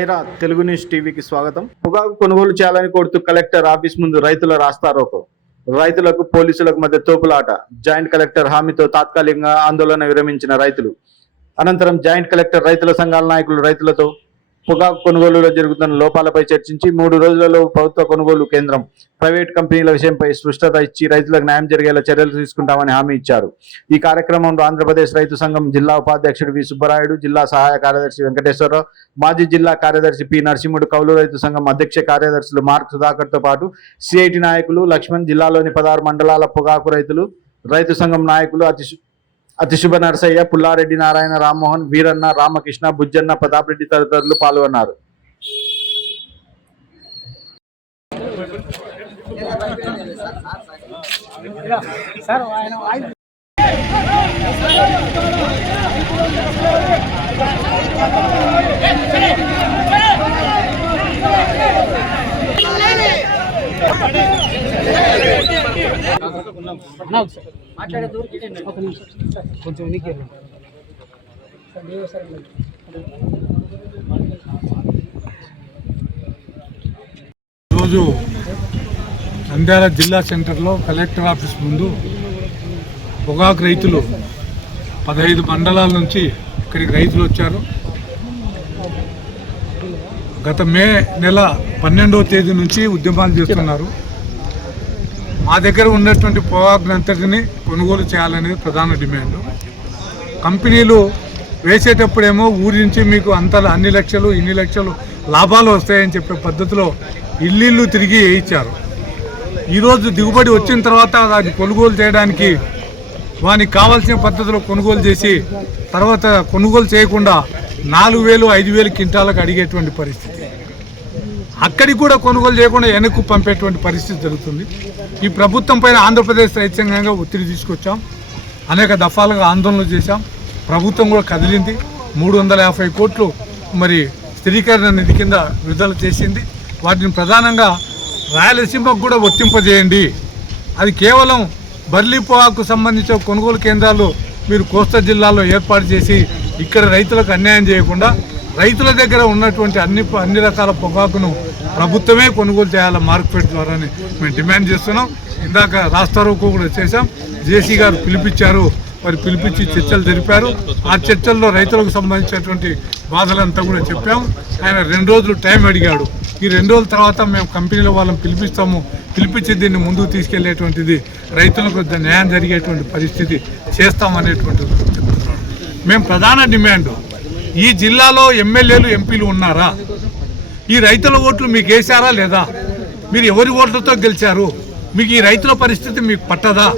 Sye Raa Telugu news టీవీకి స్వాగతం. పొగాకు కొనుగోలు చేయాలని కోరుతూ కలెక్టర్ ఆఫీస్ ముందు రైతుల రాస్తారోకో. రైతులకు పోలీసులకు మధ్య తోపులాట. జాయింట్ కలెక్టర్ హామీతో తాత్కాలికంగా ఆందోళన విరమించిన రైతులు. అనంతరం జాయింట్ కలెక్టర్ రైతుల సంఘాల నాయకులు రైతులతో పొగాకు కొనుగోలులో జరుగుతున్న లోపాలపై చర్చించి 3 రోజులలో ప్రభుత్వ కొనుగోలు కేంద్రం, ప్రైవేట్ కంపెనీల విషయంపై స్పష్టత ఇచ్చి రైతులకు న్యాయం జరిగేలా చర్యలు తీసుకుంటామని హామీ ఇచ్చారు. ఈ కార్యక్రమంలో ఆంధ్రప్రదేశ్ రైతు సంఘం జిల్లా ఉపాధ్యక్షుడు వి సుబ్బరాయుడు, జిల్లా సహాయ కార్యదర్శి వెంకటేశ్వరరావు, మాజీ జిల్లా కార్యదర్శి పి నరసింహుడు, కౌలు రైతు సంఘం అధ్యక్ష కార్యదర్శులు మార్క్ సుధాకర్తో పాటు సిఐటి నాయకులు లక్ష్మణ్, జిల్లాలోని 16 మండలాల పొగాకు రైతులు, రైతు సంఘం నాయకులు అతిశుభ నరసయ్య, పుల్లారెడ్డి నారాయణ, రామ్మోహన్, వీరన్న, రామకృష్ణ, బుజ్జన్న, ప్రతాప్ రెడ్డి తదితరులు పాల్గొన్నారు. ఈరోజు నంద్యాల జిల్లా సెంటర్లో కలెక్టర్ ఆఫీస్ ముందు పొగాకు రైతులు 15 మండలాల నుంచి ఇక్కడికి రైతులు వచ్చారు. గత మే నెల 12వ తేదీ నుంచి ఉద్యమాలు చేస్తున్నారు. మా దగ్గర ఉన్నటువంటి పొగాకుని అంతటిని కొనుగోలు చేయాలనేది ప్రధాన డిమాండ్. కంపెనీలు వేసేటప్పుడేమో ఊరి నుంచి మీకు అన్ని లక్షలు ఇన్ని లక్షలు లాభాలు వస్తాయని చెప్పే పద్ధతిలో ఇల్లు తిరిగి వేయించారు. ఈరోజు దిగుబడి వచ్చిన తర్వాత అది కొనుగోలు చేయడానికి వానికి కావాల్సిన పద్ధతిలో కొనుగోలు చేసి తర్వాత కొనుగోలు చేయకుండా 4,000 5,000 క్వింటాలకు అడిగేటువంటి పరిస్థితి. అక్కడికి కూడా కొనుగోలు చేయకుండా వెనక్కు పంపేటువంటి పరిస్థితి జరుగుతుంది. ఈ ప్రభుత్వం పైన ఆంధ్రప్రదేశ్ రైతు సంఘంగా ఒత్తిడి తీసుకొచ్చాం, అనేక దఫాలుగా ఆందోళనలు చేశాం. ప్రభుత్వం కూడా కదిలింది. 350 కోట్లు మరి స్థిరీకరణ నిధి కింద విడుదల చేసింది. వాటిని ప్రధానంగా రాయలసీమకు కూడా వర్తింపజేయండి. అది కేవలం బర్లీ పొగాకు సంబంధించిన కొనుగోలు కేంద్రాలు మీరు కోస్తా జిల్లాలో ఏర్పాటు చేసి ఇక్కడ రైతులకు అన్యాయం చేయకుండా రైతుల దగ్గర ఉన్నటువంటి అన్ని రకాల పొగాకును ప్రభుత్వమే కొనుగోలు చేయాలి మార్కెట్ ద్వారా మేము డిమాండ్ చేస్తున్నాం. ఇందాక రాస్తారోకో కూడా చేశాం. జేసీ గారు పిలిపించారు, మరి పిలిపించి చర్చలు జరిపారు. ఆ చర్చల్లో రైతులకు సంబంధించినటువంటి బాధలంతా కూడా చెప్పాము. ఆయన 2 రోజులు టైం అడిగాడు. ఈ 2 రోజుల తర్వాత మేము కంపెనీల వాళ్ళని పిలిపిస్తాము, పిలిపించి దీన్ని ముందుకు తీసుకెళ్లేటువంటిది రైతులకు న్యాయం జరిగేటువంటి పరిస్థితి చేస్తామనేటువంటిది చెప్తున్నాడు. మేము ప్రధాన డిమాండ్, ఈ జిల్లాలో ఎమ్మెల్యేలు ఎంపీలు ఉన్నారా? ఈ రైతుల ఓట్లు మీకు వేశారా లేదా? మీరు ఎవరి ఓట్లతో గెలిచారు? మీకు ఈ రైతుల పరిస్థితి మీకు పట్టదా?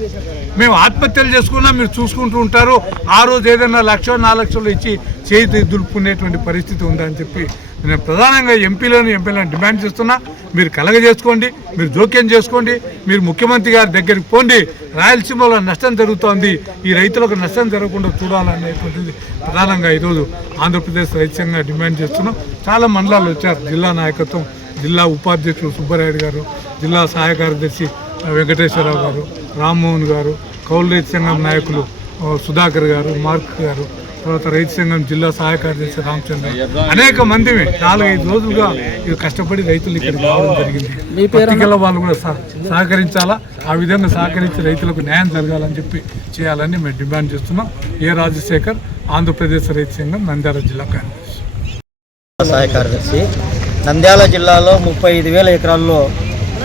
మేము ఆత్మహత్యలు చేసుకున్నా మీరు చూసుకుంటూ ఉంటారు. ఆ రోజు ఏదైనా 1,00,000 4 లక్షలు ఇచ్చి చేతి దులుపుకునేటువంటి పరిస్థితి ఉందని చెప్పి నేను ప్రధానంగా ఎంపీలను డిమాండ్ చేస్తున్నా. మీరు కలగజేసుకోండి, మీరు జోక్యం చేసుకోండి, మీరు ముఖ్యమంత్రి గారి దగ్గరికి పోండి. రాయలసీమలో నష్టం జరుగుతోంది, ఈ రైతులకు నష్టం జరగకుండా చూడాలనేటువంటిది ప్రధానంగా ఈరోజు ఆంధ్రప్రదేశ్ రైతు సంఘంగా డిమాండ్ చేస్తున్నాం. చాలా మండలాలు వచ్చారు. జిల్లా నాయకత్వం, జిల్లా ఉపాధ్యక్షుడు సుబ్బరాయుడు గారు, జిల్లా సహాయ కార్యదర్శి వెంకటేశ్వరరావు గారు, రామ్మోహన్ గారు, కౌలు రైతు సంఘం నాయకులు సుధాకర్ గారు, మార్క్ గారు, తర్వాత రైతు సంఘం జిల్లా సహాయ కార్యదర్శి రామచంద్ర, అనేక మంది 4-5 రోజులుగా కష్టపడి రైతులు ఇక్కడికి రావడం జరిగింది. పత్రికల వాళ్ళు కూడా సహకరించాలా, ఆ విధంగా సహకరించి రైతులకు న్యాయం జరగాలని చెప్పి చేయాలని మేము డిమాండ్ చేస్తున్నాం. ఏ రాజశేఖర్, ఆంధ్రప్రదేశ్ రైతు సంఘం నంద్యాల జిల్లా కార్యదర్శి. సహాయ కార్యదర్శి. నంద్యాల జిల్లాలో 35,000 ఎకరాల్లో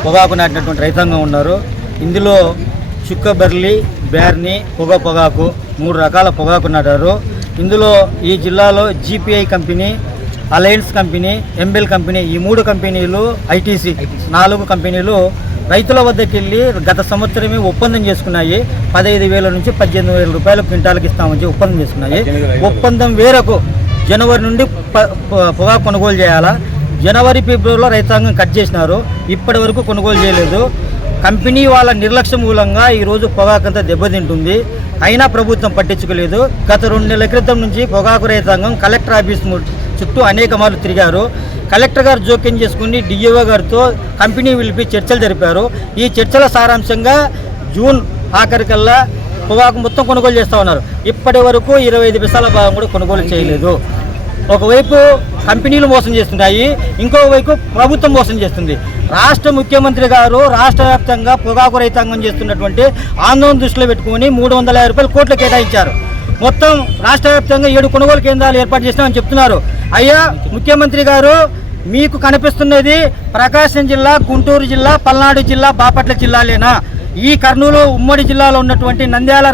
పొగాకు నాటినటువంటి రైతాంగం ఉన్నారు. ఇందులో చుక్క బెర్లీ, బేర్ని, పొగాకు 3 రకాల పొగాకు నాటారు. ఇందులో ఈ జిల్లాలో జీపీఐ కంపెనీ, అలయన్స్ కంపెనీ, ఎంబెల్ కంపెనీ, ఈ 3 కంపెనీలు, ఐటీసీ 4 కంపెనీలు రైతుల వద్దకు వెళ్ళి గత సంవత్సరమే ఒప్పందం చేసుకున్నాయి. 15,000 నుంచి 18,000 రూపాయలు క్వింటాలకు ఇస్తామని ఒప్పందం చేసుకున్నాయి. ఒప్పందం వేరకు జనవరి నుండి పొగాకు కొనుగోలు చేయాలా. జనవరి ఫిబ్రవరిలో రైతాంగం కట్ చేసినారు, ఇప్పటి వరకు కొనుగోలు చేయలేదు. కంపెనీ వాళ్ళ నిర్లక్ష్యం మూలంగా ఈరోజు పొగాకంతా దెబ్బతింటుంది. అయినా ప్రభుత్వం పట్టించుకోలేదు. గత 2 నెలల క్రితం నుంచి పొగాకు రైతాంగం కలెక్టర్ ఆఫీస్ చుట్టూ అనేక మార్లు తిరిగారు. కలెక్టర్ గారు జోక్యం చేసుకుని డిఈఓ గారితో కంపెనీ పిలిపి చర్చలు జరిపారు. ఈ చర్చల సారాంశంగా జూన్ ఆఖరికల్లా పొగాకు మొత్తం కొనుగోలు చేస్తూ ఉన్నారు. ఇప్పటి వరకు 25 పైసల భాగం కూడా కొనుగోలు చేయలేదు. ఒకవైపు కంపెనీలు మోసం చేస్తున్నాయి, ఇంకొక వైపు ప్రభుత్వం మోసం చేస్తుంది. రాష్ట్ర ముఖ్యమంత్రి గారు రాష్ట్ర వ్యాప్తంగా పొగాకు రైతాంగం చేస్తున్నటువంటి ఆందోళన దృష్టిలో పెట్టుకుని 350 రూపాయల కోట్లు కేటాయించారు. మొత్తం రాష్ట్ర వ్యాప్తంగా 7 కొనుగోలు కేంద్రాలు ఏర్పాటు చేస్తామని చెప్తున్నారు. అయ్యా ముఖ్యమంత్రి గారు, మీకు కనిపిస్తున్నది ప్రకాశం జిల్లా, గుంటూరు జిల్లా, పల్నాడు జిల్లా, బాపట్ల జిల్లాలేనా? ఈ కర్నూలు ఉమ్మడి జిల్లాలో ఉన్నటువంటి నంద్యాల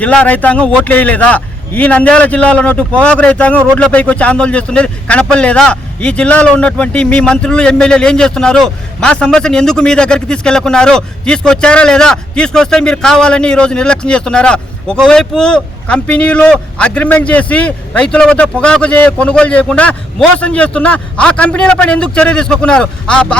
జిల్లా రైతాంగం ఓట్లు వేయలేదా? ఈ నంద్యాల జిల్లాలో ఉన్నటువంటి పొగాకు రైతాంగం రోడ్లపైకి వచ్చి ఆందోళన చేస్తున్నది కనపడలేదా? ఈ జిల్లాలో ఉన్నటువంటి మీ మంత్రులు, ఎమ్మెల్యేలు ఏం చేస్తున్నారు? మా సమస్యను ఎందుకు మీ దగ్గరికి తీసుకెళ్లకున్నారు? తీసుకొచ్చారా లేదా? తీసుకొస్తే మీరు కావాలని ఈరోజు నిర్లక్ష్యం చేస్తున్నారా? ఒకవైపు కంపెనీలు అగ్రిమెంట్ చేసి రైతుల వద్ద పొగాకు కొనుగోలు చేయకుండా మోసం చేస్తున్నా ఆ కంపెనీలపైన ఎందుకు చర్య తీసుకోకున్నారు?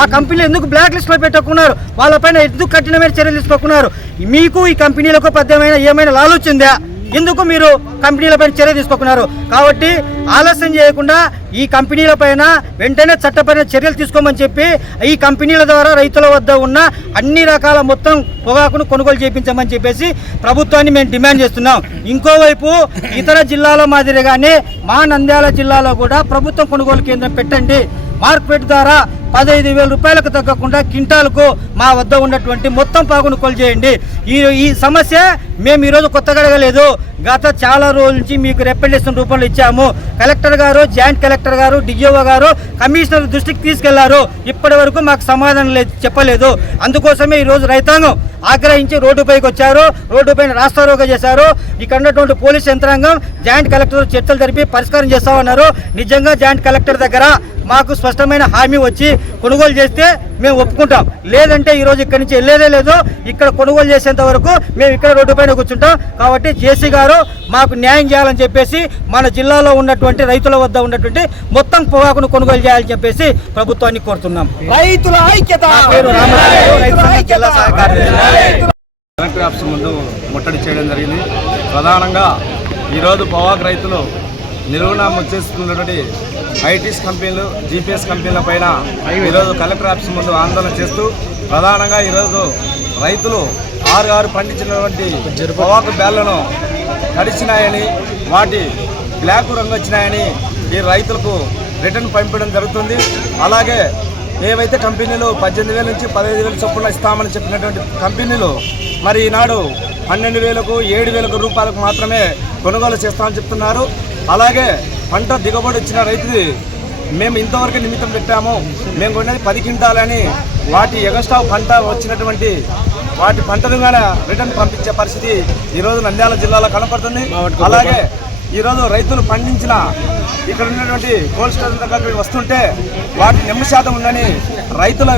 ఆ కంపెనీలు ఎందుకు బ్లాక్ లిస్ట్లో పెట్టకున్నారు? వాళ్ళపైన ఎందుకు కఠినమైన చర్యలు తీసుకోకున్నారు? మీకు ఈ కంపెనీలకు పెద్దమైన ఏమైనా ఆలోచిందా? ఎందుకు మీరు కంపెనీలపైన చర్య తీసుకోకున్నారు? కాబట్టి ఆలస్యం చేయకుండా ఈ కంపెనీలపైన వెంటనే చట్టపరమైన చర్యలు తీసుకోమని చెప్పి ఈ కంపెనీల ద్వారా రైతుల వద్ద ఉన్న అన్ని రకాల మొత్తం పొగాకును కొనుగోలు చేయించమని చెప్పేసి ప్రభుత్వాన్ని మేము డిమాండ్ చేస్తున్నాం. ఇంకోవైపు ఇతర జిల్లాల మాదిరిగానే మా నంద్యాల జిల్లాలో కూడా ప్రభుత్వం కొనుగోలు కేంద్రం పెట్టండి. మార్కెట్ ద్వారా 15,000 రూపాయలకు తగ్గకుండా క్వింటాలకు మా వద్ద ఉన్నటువంటి మొత్తం పాగును కొలు చేయండి. ఈ సమస్య మేము ఈరోజు కొత్తగా అడగలేదు. గత చాలా రోజుల నుంచి మీకు రిప్రజెంటేషన్ రూపంలో ఇచ్చాము. కలెక్టర్ గారు, జాయింట్ కలెక్టర్ గారు, డిజిఓ గారు కమిషనర్ దృష్టికి తీసుకెళ్లారు. ఇప్పటి వరకు మాకు సమాధానం చెప్పలేదు. అందుకోసమే ఈరోజు రైతాంగం ఆగ్రహించి రోడ్డుపైకి వచ్చారు. రోడ్డుపైన రాస్తారోకో చేశారు. ఇక్కడ ఉన్నటువంటి పోలీస్ యంత్రాంగం జాయింట్ కలెక్టర్ చర్చలు జరిపి పరిష్కారం చేస్తామన్నారు. నిజంగా జాయింట్ కలెక్టర్ దగ్గర మాకు స్పష్టమైన హామీ వచ్చి కొనుగోలు చేస్తే మేము ఒప్పుకుంటాం. లేదంటే ఈరోజు ఇక్కడి నుంచి వెళ్ళేదే లేదు. ఇక్కడ కొనుగోలు చేసేంత వరకు మేము ఇక్కడ రోడ్డుపైన కూర్చుంటాం. కాబట్టి జేసీ గారు మాకు న్యాయం చేయాలని చెప్పేసి మన జిల్లాలో ఉన్నటువంటి రైతుల వద్ద ఉన్నటువంటి మొత్తం పొగాకును కొనుగోలు చేయాలని చెప్పేసి ప్రభుత్వాన్ని కోరుతున్నాం. రైతుల ఐక్యత. కలెక్టర్ ఆఫీస్ ముందు ముట్టడి చేయడం జరిగింది. ప్రధానంగా ఈరోజు పొగాకు రైతులు నిలువునా ముచ్చేస్తున్నటువంటి ఐటీస్ కంపెనీలు, జీపీఎస్ కంపెనీల పైన ఈరోజు కలెక్టర్ ఆఫీస్ ముందు ఆందోళన చేస్తూ ప్రధానంగా ఈరోజు రైతులు 6 పండించినటువంటి పొగాకు బ్యాళ్లను తడిచినాయని, వాటి బ్లాక్ రంగు వచ్చినాయని ఈ రైతులకు రిటర్న్ పంపించడం జరుగుతుంది. అలాగే ఏవైతే కంపెనీలు 18,000 నుంచి 15,000 చొప్పున ఇస్తామని చెప్పినటువంటి కంపెనీలు మరి ఈనాడు 12,000కు 7,000 రూపాయలకు మాత్రమే కొనుగోలు చేస్తామని చెప్తున్నారు. అలాగే పంట దిగుబడి వచ్చిన రైతుది మేము ఇంతవరకు నిమిత్తం పెట్టాము, మేము కొన్నది 10 క్వింటాలని వాటి ఎగస్ట్రా పంట వచ్చినటువంటి వాటి పంటను కానీ రిటర్న్ పంపించే పరిస్థితి ఈరోజు నంద్యాల జిల్లాలో కనపడుతుంది. అలాగే ఈరోజు రైతులు పండించిన ఇక్కడ ఉన్నటువంటి కోల్డ్ స్టోరేజ్ దగ్గర వస్తుంటే వాటి నిమ్మ శాతం ఉందని రైతుల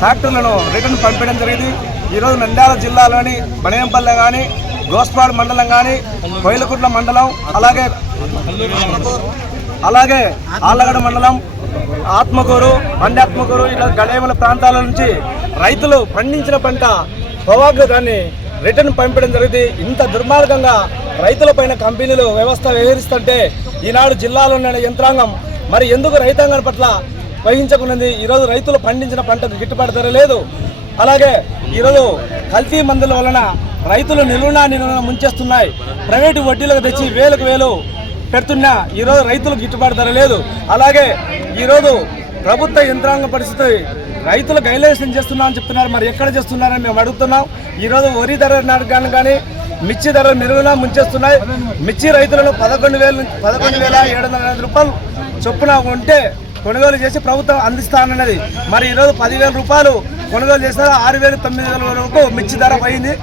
ట్రాక్టర్లను రిటర్న్ పంపించడం జరిగింది. ఈరోజు నంద్యాల జిల్లాలోని బనయంపల్లె కానీ, గోస్పాడు మండలం కానీ, కోయిలకుట్ల మండలం, అలాగే ఆళ్ళగడ మండలం, ఆత్మకూరు, ఆత్మకూరు ఇలా గడేమల ప్రాంతాల నుంచి రైతులు పండించిన పంట పొగాకు దాన్ని రిటర్న్ పంపడం జరిగింది. ఇంత దుర్మార్గంగా రైతులపైన కంపెనీలు వ్యవస్థ వ్యవహరిస్తుంటే ఈనాడు జిల్లాలో ఉన్న యంత్రాంగం మరి ఎందుకు రైతాంగం పట్ల వహించకున్నది? ఈరోజు రైతులు పండించిన పంటకు గిట్టుబాటు ధర లేదు. అలాగే ఈరోజు కల్తీ మందుల వలన రైతులు నిలువునా ముంచేస్తున్నాయి. ప్రైవేటు వడ్డీలకు తెచ్చి వేలకు వేలు పెడుతున్నా ఈరోజు రైతులకు గిట్టుబాటు ధర లేదు. అలాగే ఈరోజు ప్రభుత్వ యంత్రాంగ పరిస్థితి రైతులు గైలేషన్ చేస్తున్నా అని చెప్తున్నారు. మరి ఎక్కడ చేస్తున్నారని మేము అడుగుతున్నాం. ఈరోజు వరి ధర కానీ మిర్చి ధరలు నిలువునా ముంచేస్తున్నాయి. మిర్చి రైతులను 11,750 రూపాయలు చొప్పున ఉంటే కొనుగోలు చేసి ప్రభుత్వం అందిస్తానన్నది. మరి ఈరోజు 10,000 రూపాయలు కొనుగోలు చేశారు. 6,000-9,000 వరకు మిర్చి ధర పోయింది.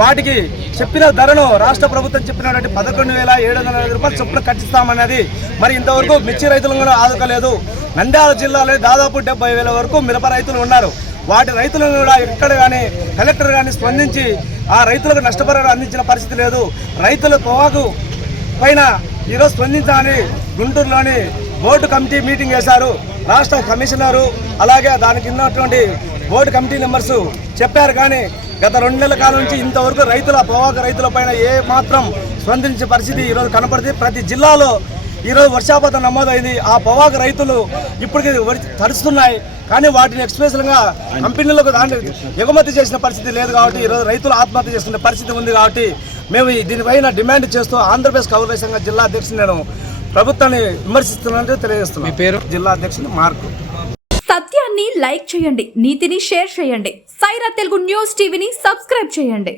వాటికి చెప్పిన ధరను రాష్ట్ర ప్రభుత్వం చెప్పినటువంటి 11,750 రూపాయలు చొప్పున కట్టిస్తామన్నది. మరి ఇంతవరకు మిర్చి రైతులను కూడా ఆదుకోలేదు. నంద్యాల జిల్లాలో దాదాపు 70,000 వరకు మిరప రైతులు ఉన్నారు. వాటి రైతులను కూడా ఎక్కడ కానీ కలెక్టర్ కానీ స్పందించి ఆ రైతులకు నష్టపరిహారం అందించిన పరిస్థితి లేదు. రైతుల పొగాకు పైన ఈరోజు స్పందించాలని గుంటూరులోని బోర్డు కమిటీ మీటింగ్ చేశారు. రాష్ట్ర కమిషనరు అలాగే దానికి ఉన్నటువంటి బోర్డు కమిటీ మెంబర్స్ చెప్పారు. కానీ గత 2 నెలల కాలం నుంచి ఇంతవరకు పొగాకు రైతుల పైన ఏ మాత్రం స్పందించే పరిస్థితి ఈరోజు కనపడుతుంది. ప్రతి జిల్లాలో ఈరోజు వర్షాపాతం నమోదైంది. ఆ పొగాకు రైతులు ఇప్పటికీ తడుస్తున్నాయి. కానీ వాటిని ఎక్స్ప్రెస్గా కంపెనీలకు దాన్ని ఎగుమతి చేసిన పరిస్థితి లేదు. కాబట్టి ఈరోజు రైతులు ఆత్మహత్య చేసుకునే పరిస్థితి ఉంది. కాబట్టి మేము దీనిపైన డిమాండ్ చేస్తూ ఆంధ్రప్రదేశ్ కౌలు రైతు సంఘ జిల్లా అధ్యక్షుడు నేను ప్రభుత్వాన్ని విమర్శిస్తున్నట్టు తెలియజేస్తున్నాం. మీ పేరు? జిల్లా అధ్యక్షుడు మార్కు. సత్యాన్ని లైక్ చేయండి, నీతిని షేర్ చేయండి. సైరా తెలుగు న్యూస్ టీవీని సబ్స్క్రైబ్ చేయండి.